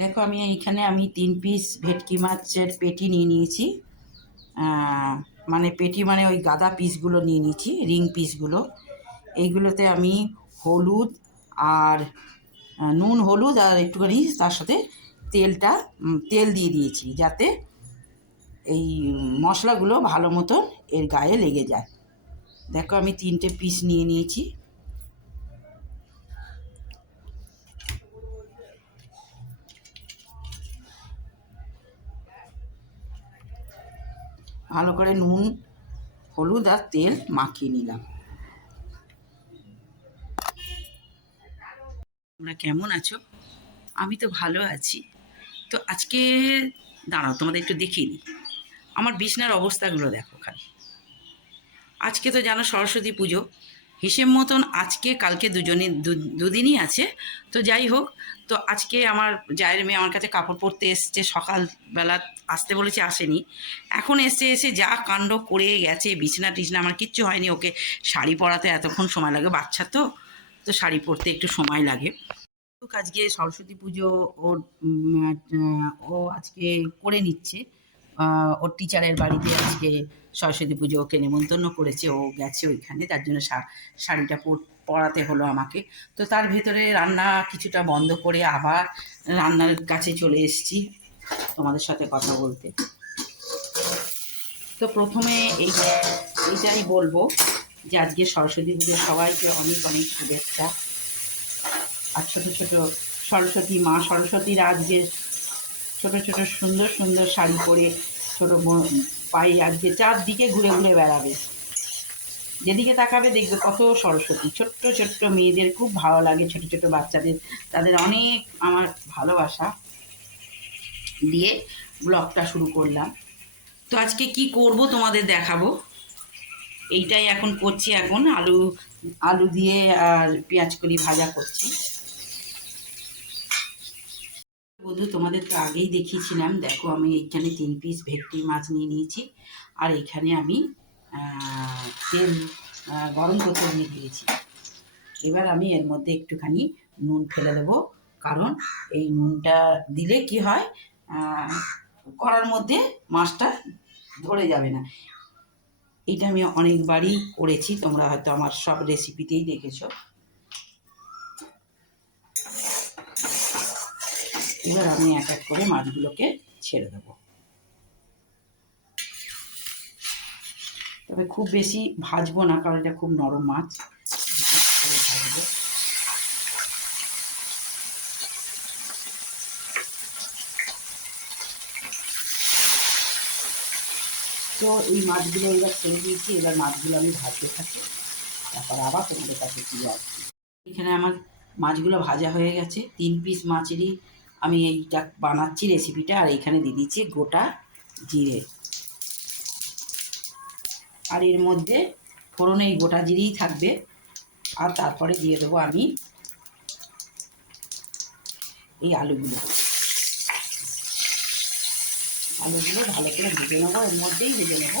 দেখো আমি 3 পিস ভেটকি মাছের পেটি নিয়ে নিয়েছি। মানে পেটি মানে ওই গাদা পিসগুলো নিয়ে নিয়েছি, রিং পিসগুলো। এইগুলোতে আমি হলুদ আর নুন, হলুদ আর একটুখানি তার সাথে তেল দিয়ে দিয়েছি, যাতে এই মশলাগুলো ভালো মতন এর গায়ে লেগে যায়। দেখো আমি 3টে পিস নিয়ে নিয়েছি। ভালো করে নুন, হলুদ আর তেল মাখিয়ে নিলাম। তোমরা কেমন আছো? আমি তো ভালো আছি। তো আজকে দাঁড়াও, তোমাদের একটু দেখিয়ে দিই। আমার বিছনার অবস্থাগুলো দেখো খালি। আজকে তো জানো সরস্বতী পুজো, হিসেব মতন আজকে কালকে দুদিনই আছে। তো যাই হোক, তো আজকে আমার জায়ের মেয়ে আমার কাছে কাপড় পরতে এসছে, সকালবেলা আসতে বলেছে, আসেনি। এখন এসে যা কাণ্ড করে গেছে, বিছনা টিছনা, আমার কিচ্ছু হয়নি। ওকে শাড়ি পরাতে এতক্ষণ সময় লাগে, বাচ্চা তো, তো শাড়ি পরতে একটু সময় লাগে। আজকে সরস্বতী পুজো ওর ও আজকে করে নিচ্ছে। ওর টিচারের বাড়িতে আজকে সরস্বতী পুজো ওকে নেমন্তন্ন করেছে, ও গেছে ওইখানে, তার জন্য শাড়িটা পরাতে হলো আমাকে। তো তার ভেতরে রান্না কিছুটা বন্ধ করে আবার রান্নার কাছে চলে এসেছি তোমাদের সাথে কথা বলতে। তো প্রথমে এইটাই বলবো যে আজকে সরস্বতী পুজো সবাইকে অনেক অনেক শুভেচ্ছা। আর ছোটো ছোটো মা সরস্বতীর আজকে ছোটো ছোটো সুন্দর সুন্দর শাড়ি পরে ছোটো পায়ে আজকে চারদিকে ঘুরে ঘুরে বেড়াবে। যেদিকে তাকাবে দেখবে কত সরস্বতী। ছোট্ট ছোট্ট মেয়েদের খুব ভালো লাগে, ছোট ছোট বাচ্চাদের, তাদের অনেক আমার ভালোবাসা দিয়ে ব্লগটা শুরু করলাম। তো আজকে কি করব তোমাদের দেখাবো, এইটাই এখন করছি। এখন আলু আলু দিয়ে আর পেঁয়াজ কলি ভাজা করছি। বন্ধু, তোমাদের তো আগেই দেখিয়েছিলাম। দেখো আমি এইখানে 3 পিস ভেটকি মাছ নিয়ে নিয়েছি, আর এইখানে আমি তেল গরম করতে দিয়ে দিয়েছি। এবার আমি এর মধ্যে একটুখানি নুন ফেলে দেবো, কারণ এই নুনটা দিলে কি হয়, কড়ার মধ্যে মাছটা ধরে যাবে না। এটা আমি অনেকবারই করেছি, তোমরা হয়তো আমার সব রেসিপিতেই দেখেছো। এবার আমি এক এক করে মাছগুলোকে ছেড়ে দেবো। তবে খুব বেশি ভাজবো না, কারণ এটা খুব নরম মাছ। ভাজবো। তো এই মাছগুলো এবার ছেড়ে দিয়েছি, এবার মাছগুলো আমি ভাজতে থাকি, তারপর আবার তোমাদের কাছে ফিরে আসছি। এখানে আমার মাছগুলো ভাজা হয়ে গেছে। 3 পিস মাছেরই আমি এইটা বানাচ্ছি রেসিপিটা। আর এইখানে দিয়ে দিচ্ছি গোটা জিরে, আর এর মধ্যে ফোড়নে এই গোটা জিরেই থাকবে। আর তারপরে দিয়ে দেবো আমি এই আলুগুলো ভালো করে ভেজে নেবো, এর মধ্যেই ভেজে নেবো।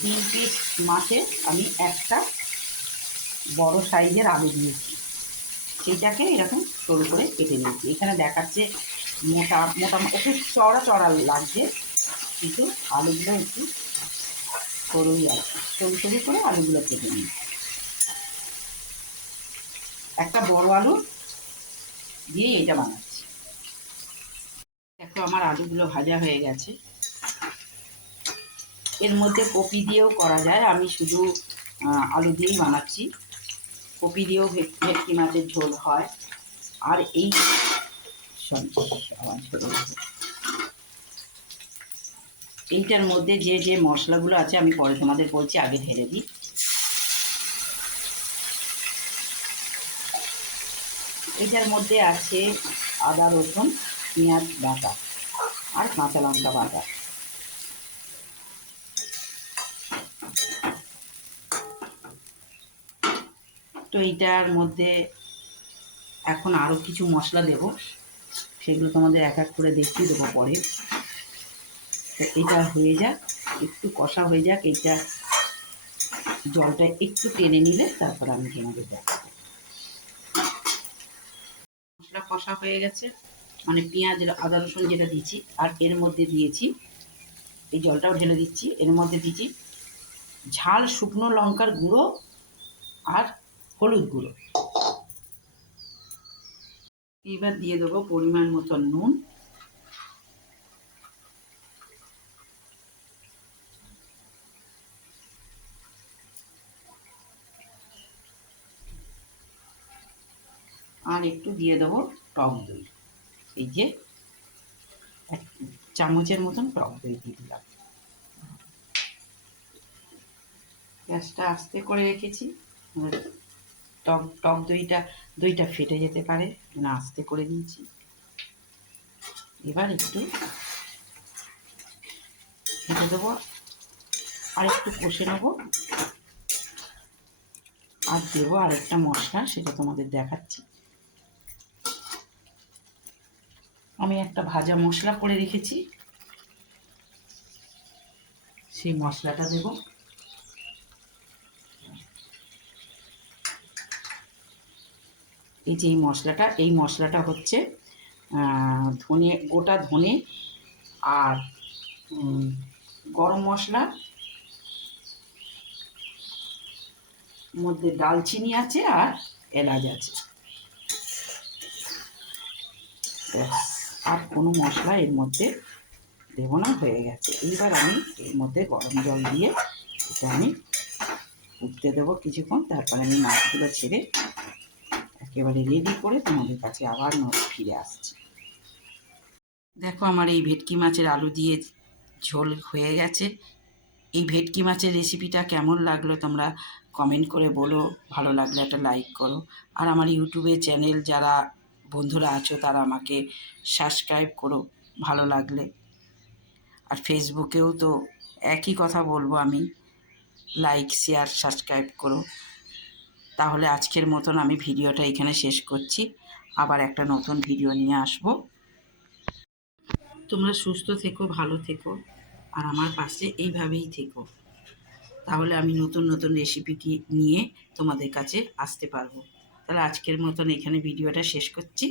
3 পিস মাছে আমি একটা বড় সাইজের আলু দিয়েছি, সেইটাকে এরকম সরু করে কেটে নিয়েছি। এখানে দেখাচ্ছে মোটা মোটা, একটু চড়া চড়া লাগছে, কিন্তু আলুগুলো একটু সরুই আছে। সরু সরু করে আলুগুলো কেটে নিই। একটা বড় আলু দিয়ে এটা বানাচ্ছি। দেখো আমার আলুগুলো ভাজা হয়ে গেছে। এর মধ্যে কপি দিয়েও করা যায়, আমি শুধু আলু দিয়েই বানাচ্ছি। কপি দিয়েও ভেটকি মাছের ঝোল হয়। আর এই এইটার মধ্যে যে যে মশলাগুলো আছে আমি পরে তোমাদের বলছি, আগে ঢেলে দিই। এইটার মধ্যে আছে আদা, রসুন, পেঁয়াজ বাটা আর কাঁচা লঙ্কা বাটা। তো এইটার মধ্যে এখন আরও কিছু মশলা দেব, সেগুলো তোমাদের এক এক করে দেখিয়ে দেবো পরে। তো এইটা হয়ে যাক, একটু কষা হয়ে যাক, এইটা জলটা একটু টেনে নিলে তারপর আমি তোমাদের দেখাবো। কষা হয়ে গেছে, মানে পেঁয়াজ আদা রসুন যেটা দিয়েছি, আর এর মধ্যে দিয়েছি, এই জলটাও ঢেলে দিচ্ছি, এর মধ্যে দিয়েছি ঝাল শুকনো লঙ্কার গুঁড়ো আর হলুদ গুঁড়ো। এবার দিয়ে দেবো পরিমাণ মতো নুন, আর একটু দিয়ে দেবো টক দই। এই যে 1 চামচের মতন টক দই দিয়ে দিলাম। গ্যাসটা আস্তে করে রেখেছি, টক দইটা ফেটে যেতে পারে, না আস্তে করে দিয়েছি। এবার একটু ফেটে দেবো, আর একটু কষে নেবো, আর দেবো আরেকটা মশলা, সেটা তোমাদের দেখাচ্ছি। আমি একটা ভাজা মশলা করে রেখেছি, সেই মশলাটা দেব। এই যে এই মশলাটা হচ্ছে ধনে, গোটা ধনে আর গরম মশলা, মধ্যে দালচিনি আছে আর এলাচ আছে, আর কোনো মশলা এর মধ্যে দেবো না, হয়ে গেছে। এইবার আমি এর মধ্যে গরম জল দিয়ে এটা আমি উঠতে দেবো কিছুক্ষণ, তারপরে আমি মাছগুলো ছেড়ে একেবারে রেডি করে তোমাদের কাছে আবার ফিরে আসছি। দেখো আমার এই ভেটকি মাছের আলু দিয়ে ঝোল হয়ে গেছে। এই ভেটকি মাছের রেসিপিটা কেমন লাগলো তোমরা কমেন্ট করে বলো, ভালো লাগলে একটা লাইক করো, আর আমার ইউটিউবে চ্যানেল যারা বন্ধুরা আছো তারা আমাকে সাবস্ক্রাইব করো ভালো লাগলে, আর ফেসবুকেও তো একই কথা বলবো আমি, লাইক শেয়ার সাবস্ক্রাইব করো। তাহলে আজকের মতন আমি ভিডিওটা এখানে শেষ করছি, আবার একটা নতুন ভিডিও নিয়ে আসবো। তোমরা সুস্থ থেকো, ভালো থেকো, আর আমার পাশে এইভাবেই থেকো, তাহলে আমি নতুন নতুন রেসিপি নিয়ে তোমাদের কাছে আসতে পারবো। তাহলে আজকের মতন এখানে ভিডিওটা শেষ করছি।